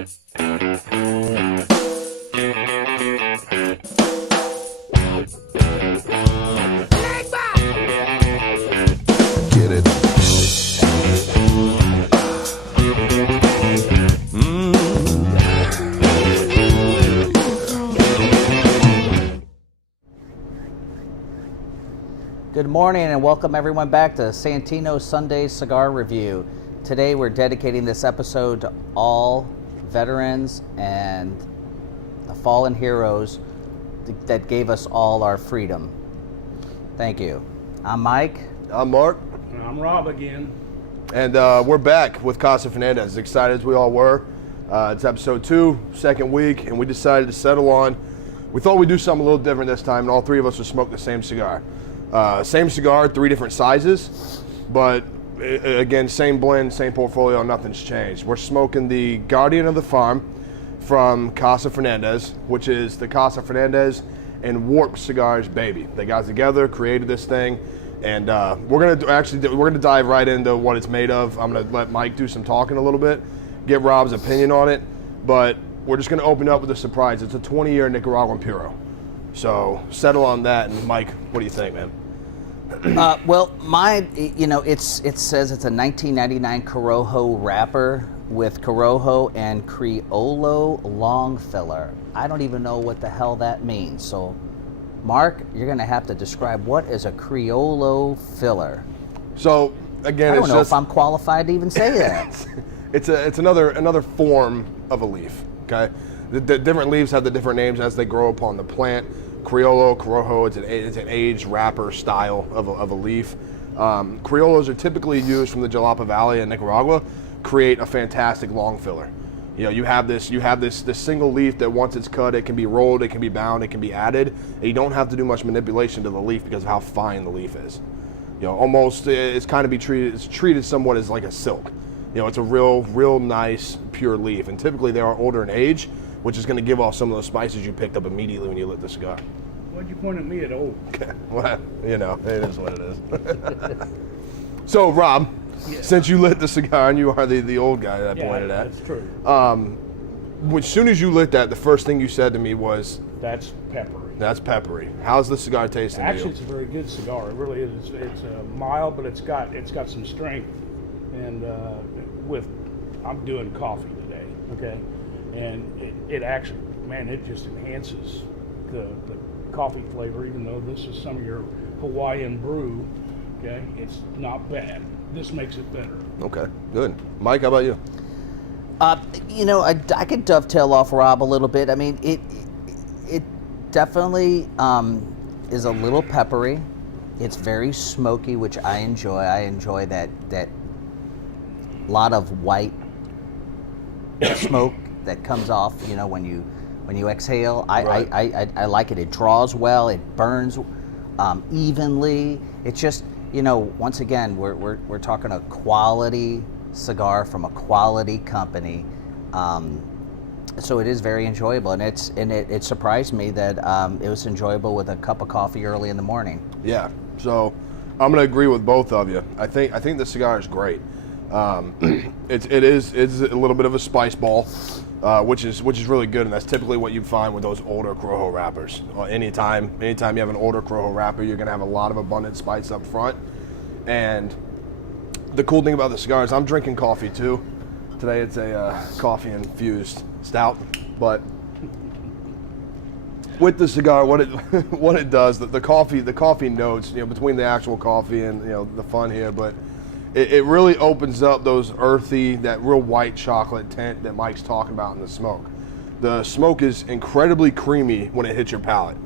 Get it. Good morning and welcome everyone back to Santino Sunday Cigar Review. Today we're dedicating this episode to all veterans and the fallen heroes that gave us all our freedom. Thank you. I'm Mike. I'm Mark. And I'm Rob again. And we're back with Casa Fernandez, as excited as we all were. It's episode 2, second week, and we decided to settle on, we thought we'd do something a little different this time, and all three of us would smoke the same cigar. Same cigar, 3 different sizes, but again, same blend, same portfolio, nothing's changed. We're smoking the Guardian of the Farm from Casa Fernandez, which is the Casa Fernandez and Warp Cigars baby. They got together, created this thing, and we're gonna dive right into what it's made of. I'm gonna let Mike do some talking a little bit, get Rob's opinion on it, but we're just gonna open up with a surprise. It's a 20-year Nicaraguan Puro. So settle on that, and Mike, what do you think, man? Well, it says it's a 1999 Corojo wrapper with Corojo and Criollo long filler. I don't even know what the hell that means. So, Mark, you're going to have to describe what is a Criollo filler. So, again, I don't know if I'm qualified to even say that. it's another form of a leaf. Okay, the different leaves have the different names as they grow upon the plant. Criollo, Corojo, it's an aged wrapper style of a leaf. Criollos are typically used from the Jalapa Valley in Nicaragua, create a fantastic long filler. You know, you have this single leaf that once it's cut, it can be rolled, it can be bound, it can be added, and you don't have to do much manipulation to the leaf because of how fine the leaf is. You know, almost it's treated somewhat as like a silk. You know, it's a real nice pure leaf, and typically they are older in age, which is going to give off some of those spices you picked up immediately when you lit the cigar. Why'd you point at me at old? Okay, well, you know, it is what it is. So, Rob, since you lit the cigar and you are the old guy that I pointed at. That's true. As soon as you lit that, the first thing you said to me was, That's peppery. that's peppery. How's the cigar tasting to Actually, you? it's a very good cigar. It really is. It's mild, but it's got some strength. And I'm doing coffee today, okay? And it actually, man, it just enhances the coffee flavor, even though this is some of your Hawaiian brew, okay? It's not bad. This makes it better. Okay, good. Mike, how about you? I could dovetail off Rob a little bit. I mean, it definitely is a little peppery. It's very smoky, which I enjoy. I enjoy that lot of white smoke that comes off, when you exhale. Right. I like it. It draws well. It burns evenly. It's just, once again, we're talking a quality cigar from a quality company. So it is very enjoyable, and it surprised me that it was enjoyable with a cup of coffee early in the morning. Yeah. So I'm going to agree with both of you. I think the cigar is great. It's a little bit of a spice ball, which is really good, and that's typically what you find with those older Corojo wrappers. Anytime you have an older Corojo wrapper, you're gonna have a lot of abundant spice up front. And the cool thing about the cigar is I'm drinking coffee too. Today it's a coffee infused stout, but with the cigar, what it does, the coffee notes, between the actual coffee and the fun here, but it really opens up those earthy, that real white chocolate tint that Mike's talking about in the smoke. The smoke is incredibly creamy when it hits your palate.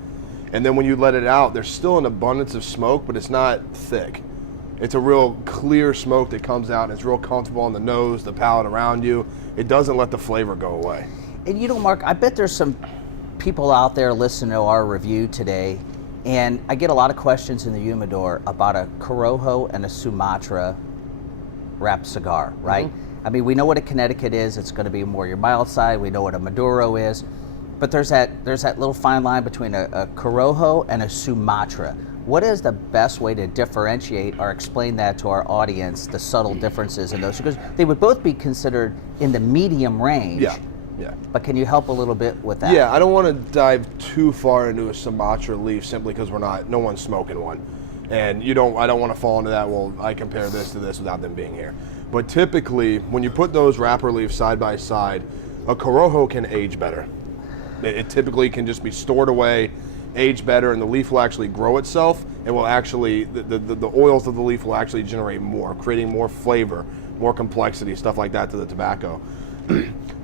And then when you let it out, there's still an abundance of smoke, but it's not thick. It's a real clear smoke that comes out, and it's real comfortable on the nose, the palate around you. It doesn't let the flavor go away. And Mark, I bet there's some people out there listening to our review today, and I get a lot of questions in the humidor about a Corojo and a Sumatra wrapped cigar, right? Mm-hmm. I mean, we know what a Connecticut is. It's going to be more your mild side. We know what a Maduro is. But there's that little fine line between a Corojo and a Sumatra. What is the best way to differentiate or explain that to our audience, the subtle differences in those? Because they would both be considered in the medium range. Yeah. Yeah. But can you help a little bit with that? Yeah, I don't want to dive too far into a Sumatra leaf simply because no one's smoking one. And I don't want to fall into that, well, I compare this to this without them being here. But typically, when you put those wrapper leaves side by side, a Corojo can age better. It typically can just be stored away, age better, and the leaf will actually grow itself, and will actually, the oils of the leaf will actually generate more, creating more flavor, more complexity, stuff like that to the tobacco.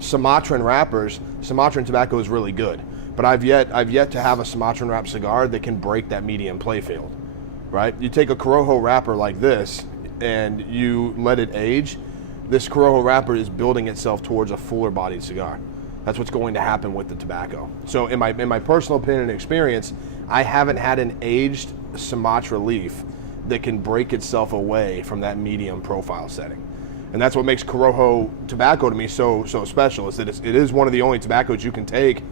Sumatran wrappers, Sumatran tobacco is really good, but I've yet to have a Sumatran wrap cigar that can break that medium play field, right? You take a Corojo wrapper like this and you let it age, this Corojo wrapper is building itself towards a fuller bodied cigar. That's what's going to happen with the tobacco. So in my personal opinion and experience, I haven't had an aged Sumatra leaf that can break itself away from that medium profile setting. And that's what makes Corojo tobacco to me so special, is that it is one of the only tobaccos you can take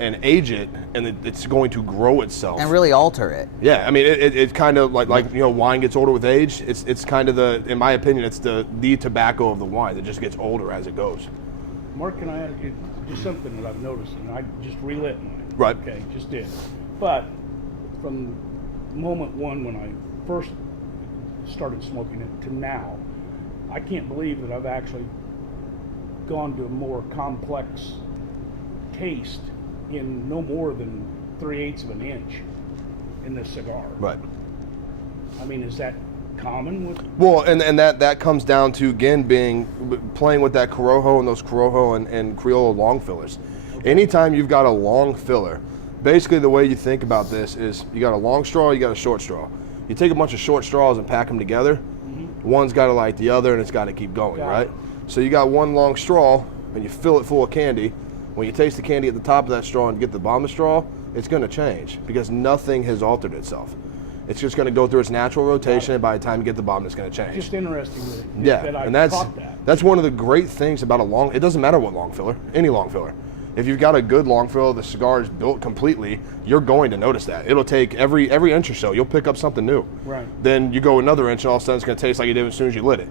and age it, and it's going to grow itself. And really alter it. Yeah, I mean, it's kind of like wine gets older with age. It's kind of in my opinion, it's the tobacco of the wine that just gets older as it goes. Mark, can I ask you just something that I've noticed, and I just relit mine. Right. Okay, just did. But from moment one when I first started smoking it to now, I can't believe that I've actually gone to a more complex taste in no more than 3/8 of an inch in this cigar. Right. I mean, is that common with? Well, and that comes down to, again, playing with that Corojo and those Corojo and Criollo long fillers. Okay. Anytime you've got a long filler, basically the way you think about this is you got a long straw, you got a short straw. You take a bunch of short straws and pack them together. One's got to light the other, and it's got to keep going, right? So you got one long straw, and you fill it full of candy. When you taste the candy at the top of that straw and get the bottom of the straw, it's going to change because nothing has altered itself. It's just going to go through its natural rotation, and by the time you get the bottom, it's going to change. Just interesting that I and caught that. That's one of the great things about it doesn't matter what long filler, any long filler. If you've got a good long filler, the cigar is built completely, you're going to notice that. It'll take every inch or so, you'll pick up something new. Right. Then you go another inch, and all of a sudden it's going to taste like it did as soon as you lit it.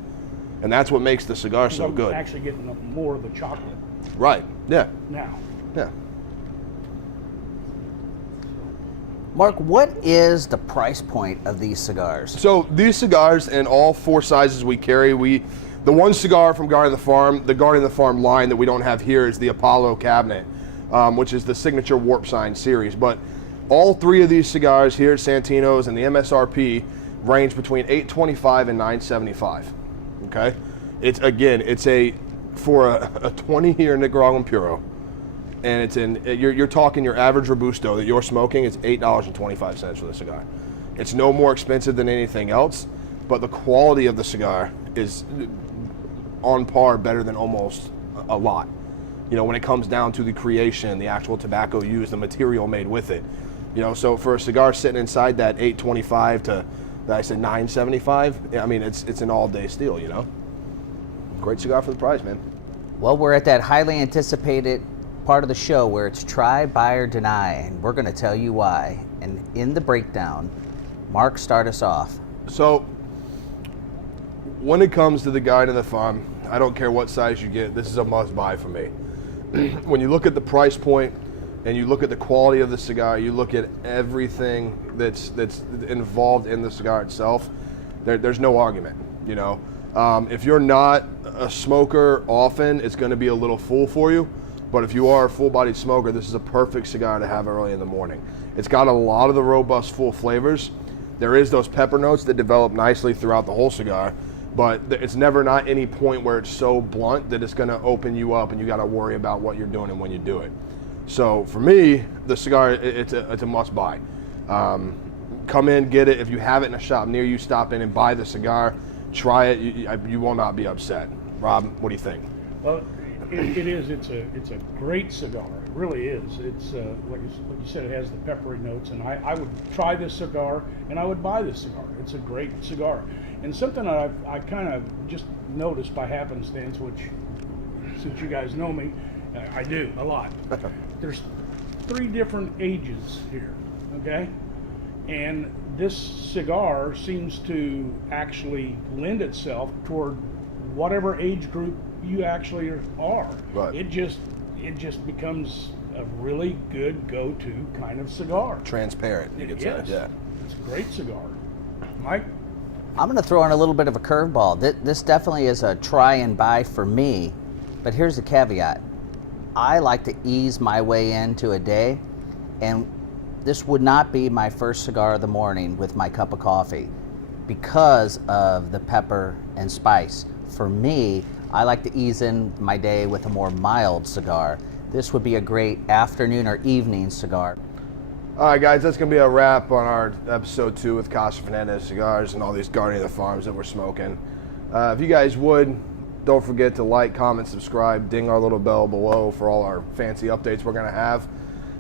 And that's what makes the cigar so I'm good. actually getting more of the chocolate. Right, yeah. Now. Yeah. Mark, what is the price point of these cigars? So these cigars in all 4 sizes we carry, the one cigar from Guardian of the Farm line that we don't have here is the Apollo cabinet, which is the signature warp sign series. But all 3 of these cigars here at Santino's and the MSRP range between $825 and $975. Okay, it's for a 20-year Nicaraguan Puro, and you're talking your average Robusto that you're smoking is $8.25 for the cigar. It's no more expensive than anything else, but the quality of the cigar is on par, better than almost a lot. When it comes down to the creation, the actual tobacco used, the material made with it. So for a cigar sitting inside that $825 to that I said $975, I mean it's an all-day steal. Great cigar for the price, man. Well, we're at that highly anticipated part of the show where it's try, buy, or deny, and we're going to tell you why. And in the breakdown, Mark, start us off. So, when it comes to the Guide to the Farm, I don't care what size you get, this is a must-buy for me. When you look at the price point and you look at the quality of the cigar, you look at everything that's involved in the cigar itself, there's no argument, If you're not a smoker often, it's going to be a little full for you. But if you are a full-bodied smoker, this is a perfect cigar to have early in the morning. It's got a lot of the robust, full flavors. There is those pepper notes that develop nicely throughout the whole cigar, but it's never not any point where it's so blunt that it's going to open you up and you got to worry about what you're doing and when you do it. So for me, the cigar, it's a must-buy. Come in, get it. If you have it in a shop near you, stop in and buy the cigar. Try it. You will not be upset. Rob, what do you think? Well, it is. It's a great cigar. It really is. It's like you said. It has the peppery notes, and I would try this cigar, and I would buy this cigar. It's a great cigar, and something that I kind of just noticed by happenstance, which since you guys know me, I do a lot. There's 3 different ages here. Okay. And this cigar seems to actually lend itself toward whatever age group you actually are. Right. it just becomes a really good go-to kind of cigar. Transparent, you could Yes. say. Yeah. It's a great cigar. Mike? I'm going to throw in a little bit of a curveball. This definitely is a try and buy for me, but here's the caveat. I like to ease my way into a day, and this would not be my first cigar of the morning with my cup of coffee because of the pepper and spice. For me, I like to ease in my day with a more mild cigar. This would be a great afternoon or evening cigar. All right, guys, that's going to be a wrap on our episode 2 with Casa Fernandez cigars and all these Guardian of the Farms that we're smoking. If you guys would, don't forget to like, comment, subscribe, ding our little bell below for all our fancy updates we're going to have.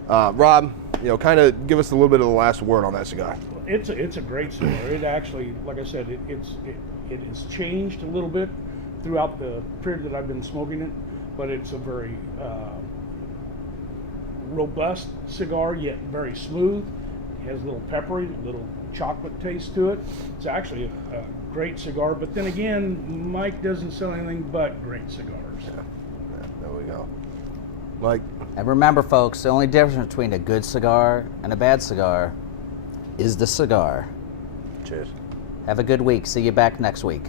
Rob, kind of give us a little bit of the last word on that cigar. It's a great cigar. It actually, like I said, it has changed a little bit throughout the period that I've been smoking it, but it's a very robust cigar, yet very smooth. It has a little peppery, little chocolate taste to it. It's actually a great cigar, but then again, Mike doesn't sell anything but great cigars. Yeah, there we go. Mike? And remember, folks, the only difference between a good cigar and a bad cigar is the cigar. Cheers. Have a good week. See you back next week.